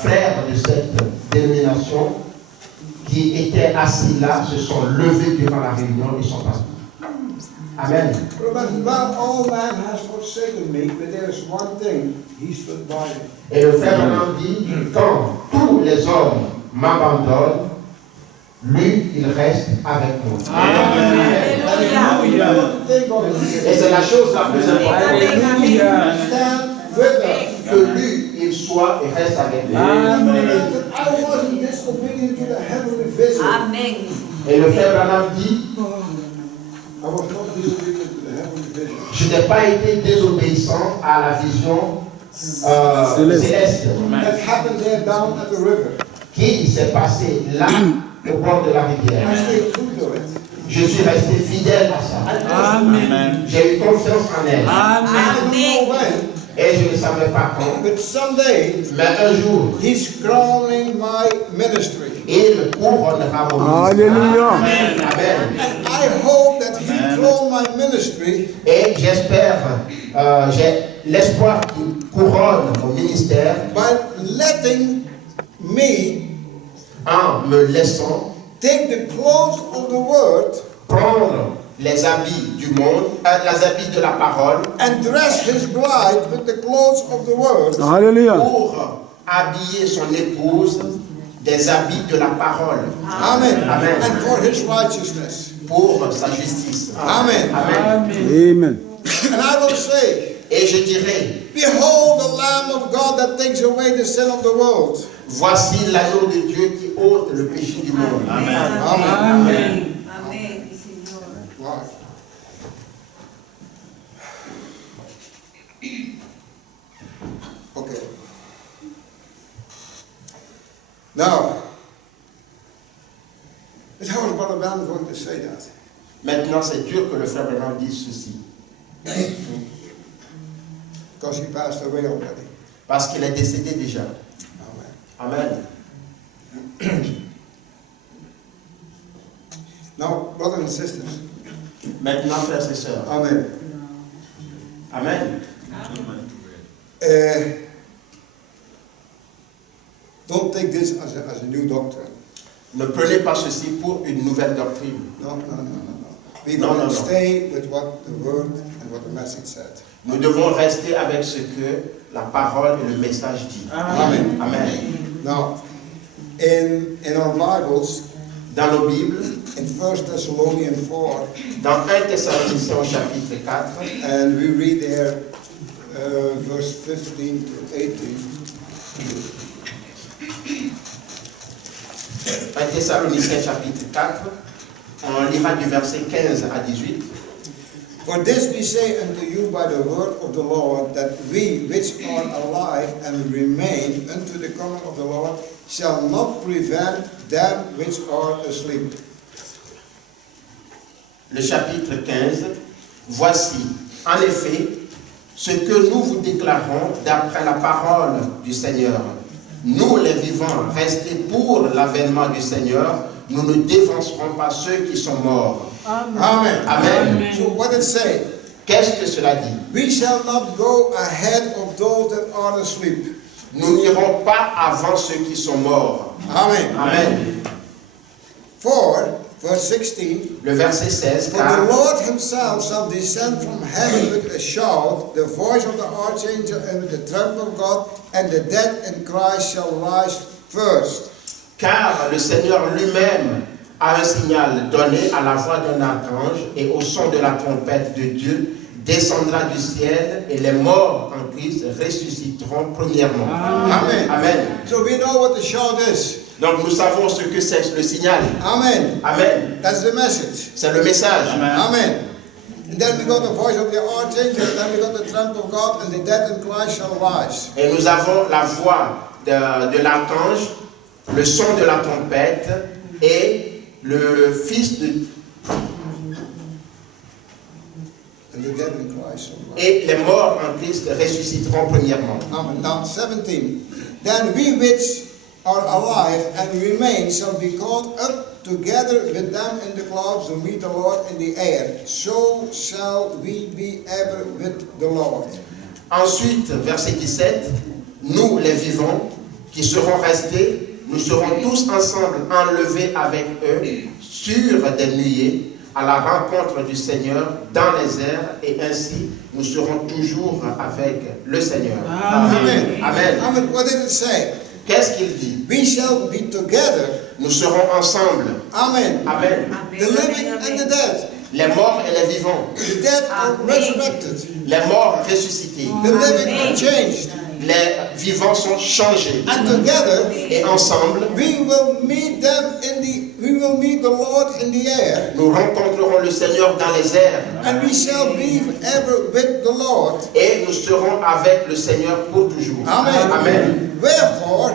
frères de cette dénomination qui étaient assis là se sont levés durant la réunion et sont partis. Amen. Well, all man has forsaken me, but there is one thing, he stood by me. Et le frère Branham dit, quand tous les hommes m'abandonnent, lui, il reste avec moi. Alléluia. Et c'est la chose la plus importante. Alléluia. Stand with us. Que lui, il soit et reste avec nous. I wasn't disobedient to the heavenly vision. Amen. Et le frère Branham dit, I was not disobedient to the heavenly vision. je n'ai pas été désobéissant à la vision céleste That happened there down at the river. qui s'est passé là, au bord de la I rivière. stayed true to it. Je suis resté fidèle à ça. Amen. J'ai eu confiance en elle. I didn't know when, Et je ne savais pas quand. but someday Mais un jour, he's crowning my ministry. il couronnera mon ministère. Alléluia. Amen. And I hope that he crown my ministry Et j'espère, j'ai l'espoir qu'il couronne mon ministère by letting me en me laissant take the clothes of the word prendre les habits du monde, les habits de la parole, and dress his bride with the clothes of the word. Alléluia. pour habiller son épouse des habits de la parole. Amen. Amen. And for his righteousness. Pour sa justice. Amen. Amen. Amen. And I will say, Et je dirais, behold the Lamb of God that takes away the sin of the world. voici l'agneau de Dieu qui ôte le péché du monde. Amen. Amen. Amen, Señor. Wow. Okay. Now, but how is Brother Branham going to say that? Maintenant, c'est dur que le frère Branham dise ceci. Because he passed away already. Parce qu'il est décédé déjà. Amen. Amen. Now, brothers and sisters, Maintenant, frères et sœurs. Amen. Amen. Don't take this as a new doctrine. Ne prenez pas ceci pour une nouvelle doctrine. No. We're No, going no, to no. stay with what the word and what the message said. Nous devons rester avec ce que la parole et le message dit. Amen. Amen. Now, in our Bibles, Dans nos Bibles, in 1 Thessalonians 4, dans 1 Thessaloniciens au chapitre 4, and we read there verse 15 to 18. 1 Thessaloniciens chapitre 4, on lira du verset 15 à 18. For this we say unto you by the word of the Lord, that we which are alive and remain unto the coming of the Lord shall not prevent them which are asleep. Le chapitre 15, voici, en effet, ce que nous vous déclarons d'après la parole du Seigneur. Nous, les vivants, restés pour l'avènement du Seigneur, nous ne dévancerons pas ceux qui sont morts. Amen. Amen. So what it say? Qu'est-ce que cela dit? We shall not go ahead of those that are asleep. Nous n'irons pas avant ceux qui sont morts. Amen. Amen. For verse 16. Le verset 16, For the car Lord himself shall descend from heaven with a shout, the voice of the archangel, and with the trump of God, and the dead in Christ shall rise first. Car le Seigneur lui-même a un signal donné à la voix d'un archange et au son de la trompette de Dieu descendra du ciel et les morts en Christ ressusciteront premièrement. Amen. Amen. So we know what the shout is. Donc nous savons ce que c'est le signal. Amen. Amen. That's the message. C'est le message. Amen. And then we got the voice of the archangel, and then we got the trump of God, and the dead in Christ shall rise. Et nous avons la voix de l'archange, le son de la trompette et le fils de... And the dead in Christ shall rise. Et les morts en Christ ressusciteront premièrement. Amen. Now 17. Then we which are alive and remain shall be caught up together with them in the clouds to meet the Lord in the air. So shall we be ever with the Lord. Ensuite, verset 17, nous les vivants qui serons restés, nous serons tous ensemble enlevés avec eux sur des nuées à la rencontre du Seigneur dans les airs, et ainsi nous serons toujours avec le Seigneur. Amen. Amen. Amen. What did it say? Qu'est-ce qu'il dit? We shall be together. Nous serons ensemble. Amen. Amen. The living and the dead. Les morts et les vivants. The dead are resurrected. Les morts ressuscités. The living are changed. Les vivants sont changés. And together Et ensemble, we will meet the Lord in the air. nous rencontrerons le Seigneur dans les airs. And we shall be ever with the Lord. Et nous serons avec le Seigneur pour toujours. Amen. Amen. Therefore,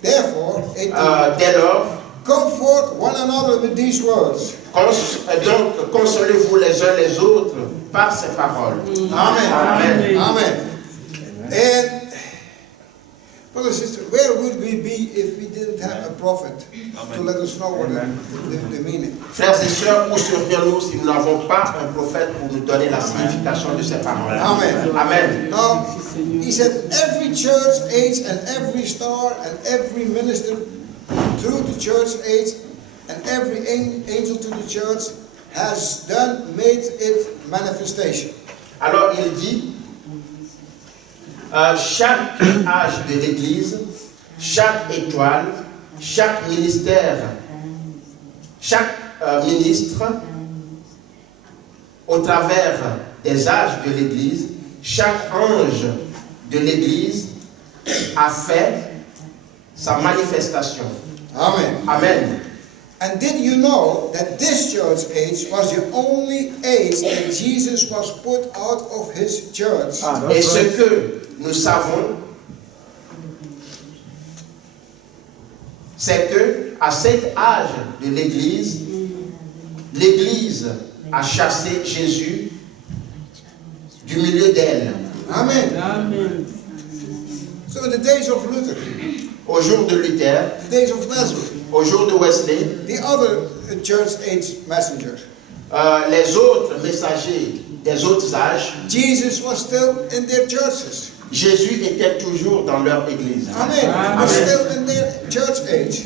Dès lors, comfort one another with these words. donc, consolez-vous les uns les autres par ces paroles. Amen. Amen. Amen. And, brother and sister, where would we be if we didn't have a prophet to let us know what the meaning? Frères et sœurs, où serions-nous si nous n'avons pas un prophète pour nous donner la signification de ces paroles? Amen. Amen. Now, he said every church age and every star and every minister through the church age and every angel to the church has made its manifestation. Alors il dit, chaque âge de l'Église, chaque étoile, chaque ministère, chaque ministre, au travers des âges de l'Église, chaque ange de l'Église a fait sa manifestation. Amen. Amen. And did you know that this church age was the only age that Jesus was put out of his church? Et ce que nous savons, c'est que à cet âge de l'Église, l'Église a chassé Jésus du milieu d'elle. Amen. Amen. So in the days of Luther, Au jour de Luther, the days of Wesley, au jour de Wesley, the other church age messengers, les autres messagers des autres âges, Jesus was still in their churches. Jésus était toujours dans leur église. Amen. Amen. Was still in their church age.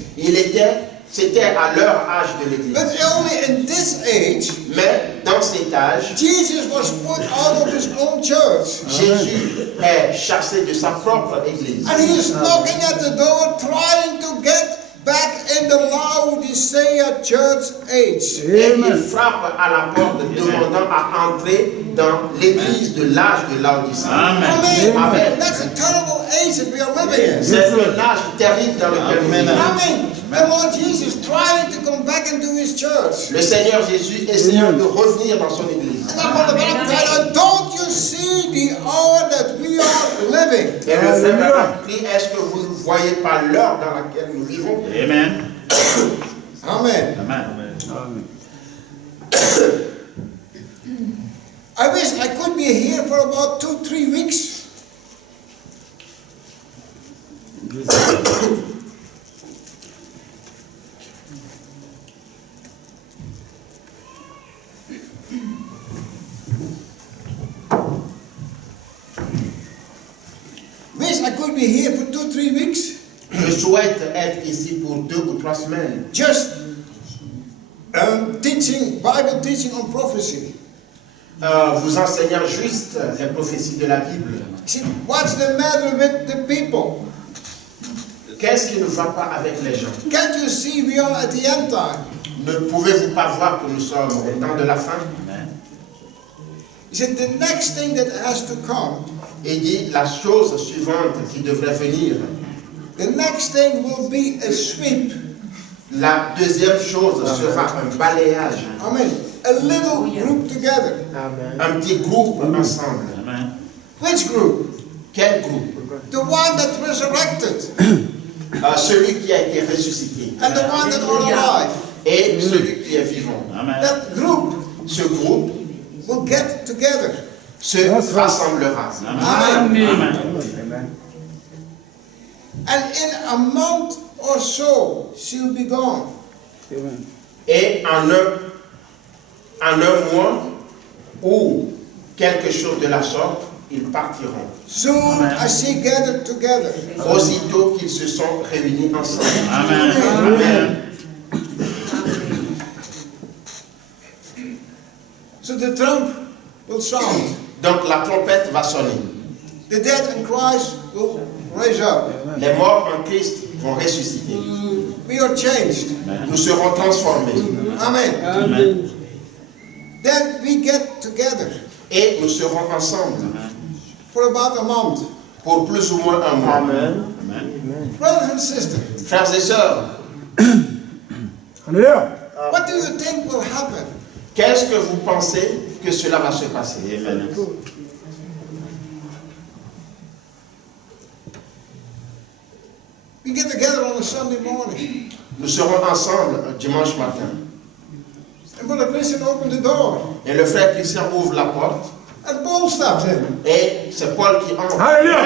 C'était à leur âge de l'église. But only in this age, Mais dans cet âge, Jesus was put out of his own church. Jésus est chassé de sa propre église. And he is knocking at the door, trying to get back in the Laodicea church age. Et il frappe à la porte demandant à entrer dans l'église de l'âge de Laodicée. Amen. Amen. That's a terrible age that we are living in. C'est un âge terrible dans lequel nous vivons. Amen. The Lord Jesus trying to come back into his church. Le Seigneur Jésus essayant de revenir dans son église. And I'm on the bottom crying, don't you see the hour that we are living? Et le frère prie, est-ce que vous ne voyez pas l'heure dans laquelle nous vivons? Amen. Amen. Amen. I wish I could be here for about 2-3 weeks. Wish I could be here for 2-3 weeks. Je souhaite être ici pour 2 ou 3 semaines. Just teaching, Bible teaching on prophecy. Vous enseignant juste les prophéties de la Bible. He said, what's the matter with the people? Qu'est-ce qui ne va pas avec les gens? Can't you see we are at the end time? Ne pouvez-vous pas voir que nous sommes au temps de la fin? He said, the next thing that has to come, Et dit la chose suivante qui devrait venir. the next thing will be a sweep. La deuxième chose sera un balayage. Amen. A little group together. Un petit groupe ensemble. Which group? Quel groupe? The one that resurrected Celui qui a été ressuscité. and the one that are alive. Et celui qui est vivant. That group Ce groupe will get together. se rassemblera. Amen. And in a month or so, she'll be gone. Amen. Et en un mois ou quelque chose de la sorte, ils partiront. Soon as she gathered together. Aussitôt qu'ils se sont réunis ensemble. Amen. So the trump will sound. Donc la trompette va sonner. The dead in Christ will raise up. Les morts en Christ vont ressusciter. We are changed. Nous serons transformés. Amen. Then we get together Et nous serons ensemble for about a month. pour plus ou moins un mois. Brothers and sisters, Frères et sœurs, Alléluia. what do you think will happen? qu'est-ce que vous pensez que cela va se passer? We get together on a Sunday morning. Nous serons ensemble un dimanche matin. And Brother Christian opened the door. Et le frère Christian ouvre la porte. And Paul steps in. Et c'est Paul qui entre. Alléluia.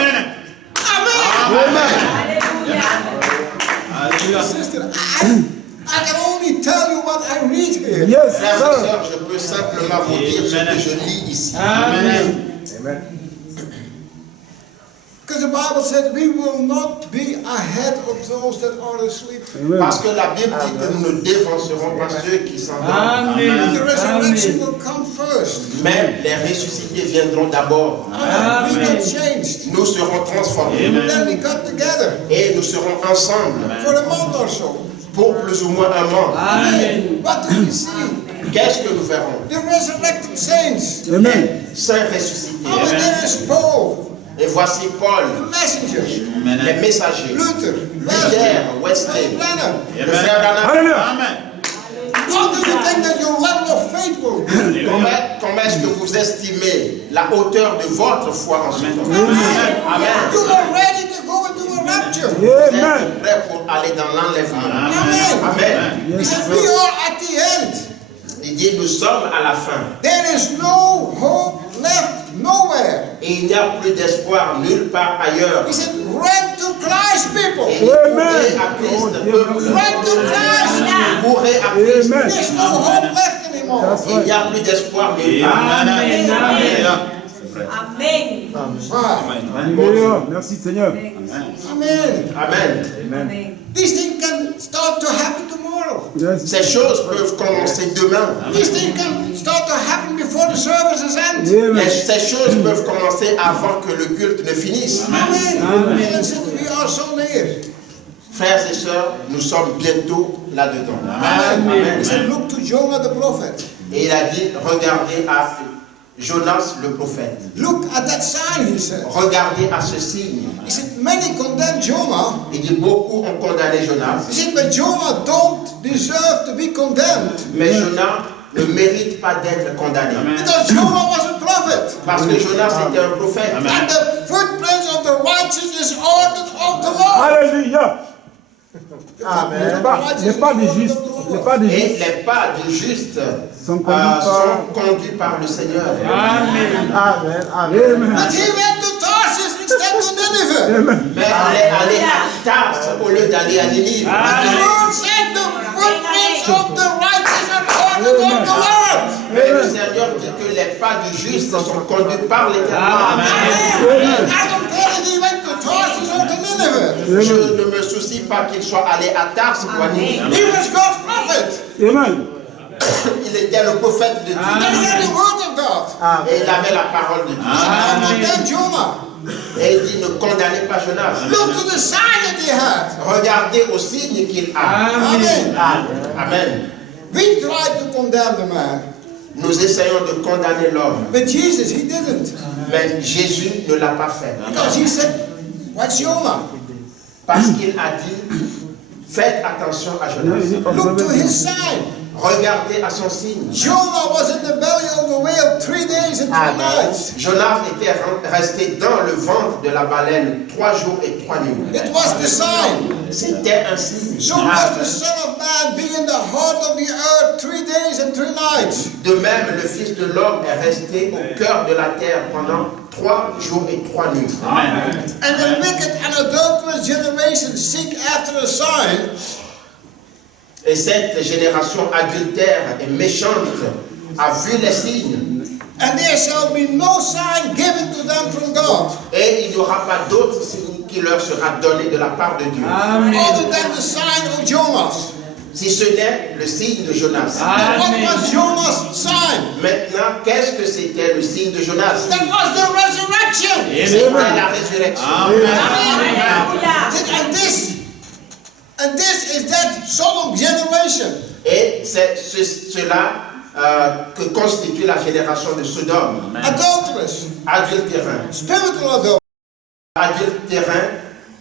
Hallelujah. Sister, I can only tell you what I read here. Yes, Frères et sir. sœurs, je peux simplement vous dire ce que je lis ici. Because the Bible said we will not be ahead of those that are asleep. Amen. Parce que la Bible dit que nous ne dévancerons pas ceux qui s'endorment. The resurrection will come first. Mais les ressuscités viendront d'abord. We get changed. Nous serons transformés. Then we got together Et nous serons ensemble for a month or so. pour plus ou moins un mois. What do we see? Qu'est-ce que nous verrons? The resurrected saints. Amen. Saints ressuscités. Oh, there is Paul, Et voici Paul, the messenger, les messagers. Luther, Luther, Wesley, Branham. le frère Branham. Alléluia. How do you think that your level of faith will be? Comment est-ce que vous estimez la hauteur de votre foi en ce temps? Amen. You are ready to go into a rapture. Vous êtes Amen. prêts pour aller dans l'enlèvement. Amen. Amen. He said, we are at the end. Il dit, nous sommes à la fin. There is no hope left nowhere. Et il n'y a plus d'espoir nulle part ailleurs. He said, run to Christ, people. Et courez à Christ, peuple. Run to Christ. Courez à Christ. Amen. There's no hope left anymore. That's Il n'y right. a plus d'espoir nulle part. Amen. Ah, Alléluia. Merci Seigneur. amen. Amen. Amen. These things can start to happen tomorrow. Yes. Ces choses peuvent commencer demain. These things can start to happen before the services end. Amen. Ces choses peuvent commencer avant que le culte ne finisse. Amen. Listen, we are so near. Frères et sœurs, nous sommes bientôt là-dedans. He said, look to Jonah the prophet. Et il a dit, regardez à Jonas le prophète. Look at that sign, he said. Regardez à ce signe. He said, many condemned Jonah. Il dit, beaucoup ont condamné He Jonas. said, but Jonah don't deserve to be condemned. Mais Jonas ne mérite pas d'être condamné. Because Jonah was a prophet. Parce que Jonas était un prophète. And the footprints of the righteous is ordered of the Lord. Alléluia. Amen. Les pas des justes. Les pas des Et justes. les pas du juste Sont conduits par- sont conduits par le Seigneur. Amen. But he went to Tarsus instead to Nineveh. Amen. Mais il est allé à Tarse au lieu d'aller à Ninive. But the Lord said the footprints of the righteous are ordered of the Lord. Mais le Seigneur dit que les pas du juste sont conduits par l'Éternel. Amen. I don't care if he went to Tarsus or to Nineveh. Je ne me soucie pas qu'il soit allé à Tarse ou à Ninive. He was God's prophet. Amen. Il était le prophète de Dieu. And he had the word of God. Et il avait la parole de Dieu. Don't condemn Jonah. Et il dit, ne condamnez pas Jonas. Look to the sign that he had. Regardez au signe qu'il a. Amen. Amen. We tried to condemn the man, Nous essayons de condamner l'homme. but Jesus, he didn't. Mais Jésus ne l'a pas fait. Because he said, what's Jonah? Parce qu'il a dit, faites attention à Jonas. Look to his sign. Regardez à son signe. Jonah was in the belly of the whale 3 days and 3 nights. Jonas était resté dans le ventre de la baleine 3 jours et 3 nuits. It was the sign. C'était un signe. So must the Son of Man be in the heart of the earth 3 days and 3 nights. De même, le Fils de l'homme est resté au cœur de la terre pendant 3 jours et 3 nuits. And the wicked and adulterous generation seek after a sign. Et cette génération adultère et méchante a vu les signes. And there shall be no sign given to them from God, Et il n'y aura pas d'autre signe qui leur sera donné de la part de Dieu. other than the sign of Jonas. Si ce n'est le signe de Jonas. And what was Jonas' sign? Maintenant, qu'est-ce que c'était le signe de Jonas? That was the resurrection. C'était la résurrection. And this is that Sodom generation. Et c'est cela que constitue la génération de Sodome. Adulterous, Adultérin. spiritual adultery, Adultérin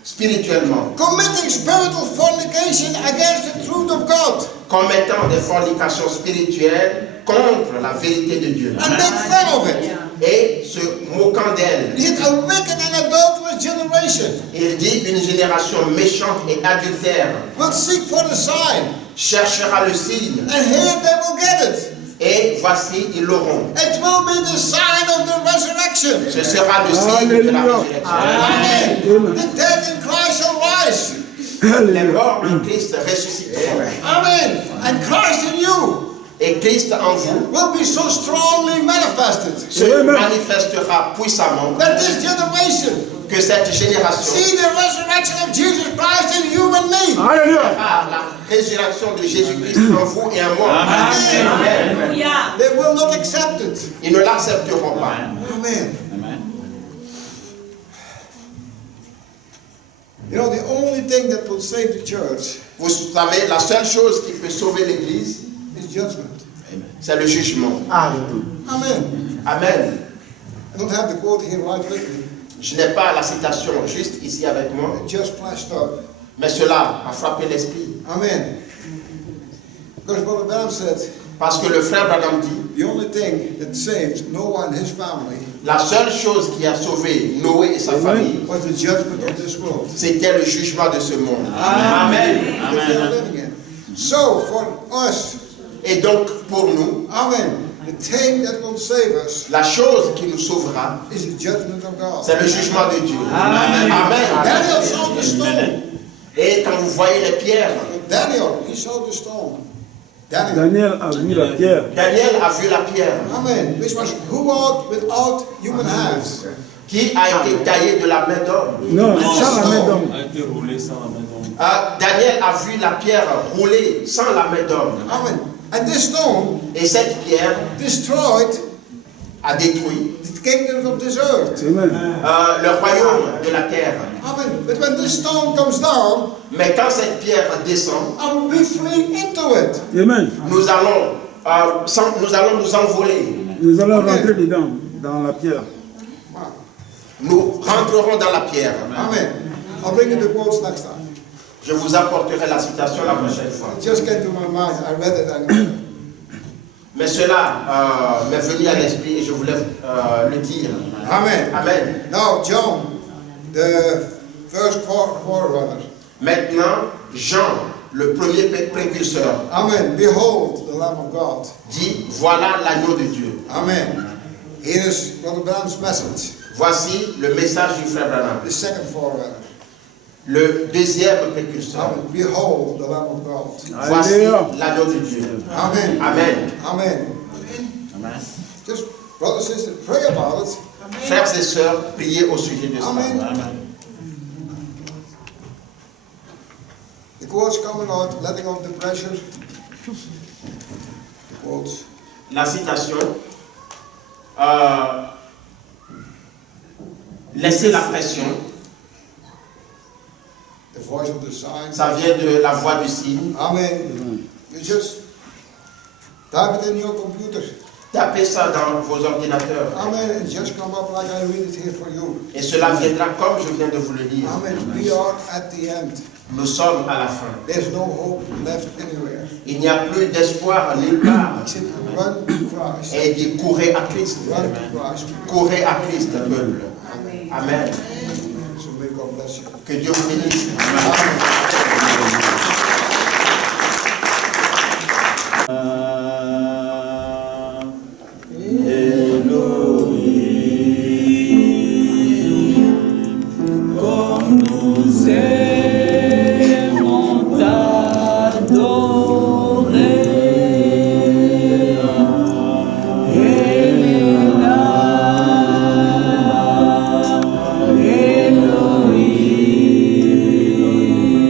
spirituellement. committing spiritual fornication against the truth of God, Commettant des fornications spirituelles contre la vérité de Dieu. and make fun of it. Et se moquant d'elle. Is it a wicked and adulterous generation? Il dit une génération méchante et adultère Will seek for the sign, cherchera le signe. and here they will get it. Et voici, ils l'auront. It will be the sign of the resurrection. Ce sera le signe de la résurrection. Amen. The dead in Christ shall rise. Les morts en Christ ressusciteront. Amen. And Christ in you Et Christ en vous will be so strongly manifested se manifestera puissamment that this generation que cette génération see the resurrection of Jesus Christ in you and me. Alléluia. verra la résurrection de Jésus-Christ en vous et en moi. Amen. Amen. Hallelujah. They will not accept it. Ils ne l'accepteront pas. Amen. You know, the only thing that will save the church Vous savez, la seule chose qui peut sauver l'Église, is judgment. c'est le jugement. Amen. Amen. I don't have the quote here right with me. Je n'ai pas la citation juste ici avec moi, It just flashed up. mais cela a frappé l'esprit. Amen. Because Brother Branham said, Parce que le frère Branham dit, the only thing that saves Noah and his family la seule chose qui a sauvé Noé et sa famille, was the judgment of this world. c'était le jugement de ce monde. Amen. That they are living in. So for us, Et donc, pour nous, amen, the thing that will save us la chose qui nous sauvera, is the judgment of God. c'est le jugement de Dieu. Amen. Daniel saw the stone. Et quand vous voyez les pierres, Daniel, he saw the stone. Daniel. Daniel a vu la pierre. Daniel a vu la pierre Amen. Which was without human hands. qui a été taillée de la main d'homme. Non, sans la main d'homme. A été roulé sans la main d'homme. Daniel a vu la pierre roulée sans la main d'homme. Amen. And this stone Et cette pierre destroyed a détruit the kingdoms of this earth. Amen. le royaume de la terre. Amen. But when this stone comes down, Mais quand cette pierre descend, we flee into it. Amen. nous allons nous envoler. Nous allons rentrer dedans, dans la pierre. Wow. Nous rentrerons dans la pierre. Amen. I'll bring you the quotes next time. Je vous apporterai la citation la prochaine fois. It just came to my mind. I read it and Mais cela m'est venu à l'esprit et je voulais le dire. Amen. Amen. Now, John, the first forerunner. Maintenant, Jean, le premier précurseur, Amen. Behold the Lamb of God. dit, voilà l'agneau de Dieu. Amen. Here is Brother Branham's message. Voici le message du frère Branham. The second forerunner. Le deuxième précurseur. Amen. Behold the Lamb of God. Voici Alléluia. l'agneau de Dieu. Amen. Amen. Amen. Just, brother, sister, pray about it. Frères et sœurs, priez au sujet de Amen. cela. The quotes coming out, letting off the pressure. The quotes. La citation, laissez la pression, The voice of the sign. ça vient de la voix du signe. Amen. You just type it in your computer. Tapez ça dans vos ordinateurs. Amen. It just come up like I read it here for you. Et cela viendra comme je viens de vous le dire. Amen. We are at the end. Nous sommes à la fin. There's no hope left anywhere. Il n'y a plus d'espoir nulle part. He said, run to Christ. Et il dit, courez à Christ. Run to Christ. Courez à Christ, peuple. Amen. So may God bless you. Que Dieu vous bénisse. Comme nous aimons t'adorer, Elohim,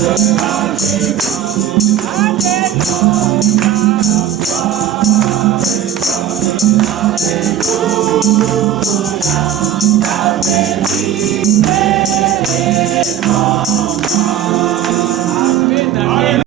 Hallelujah.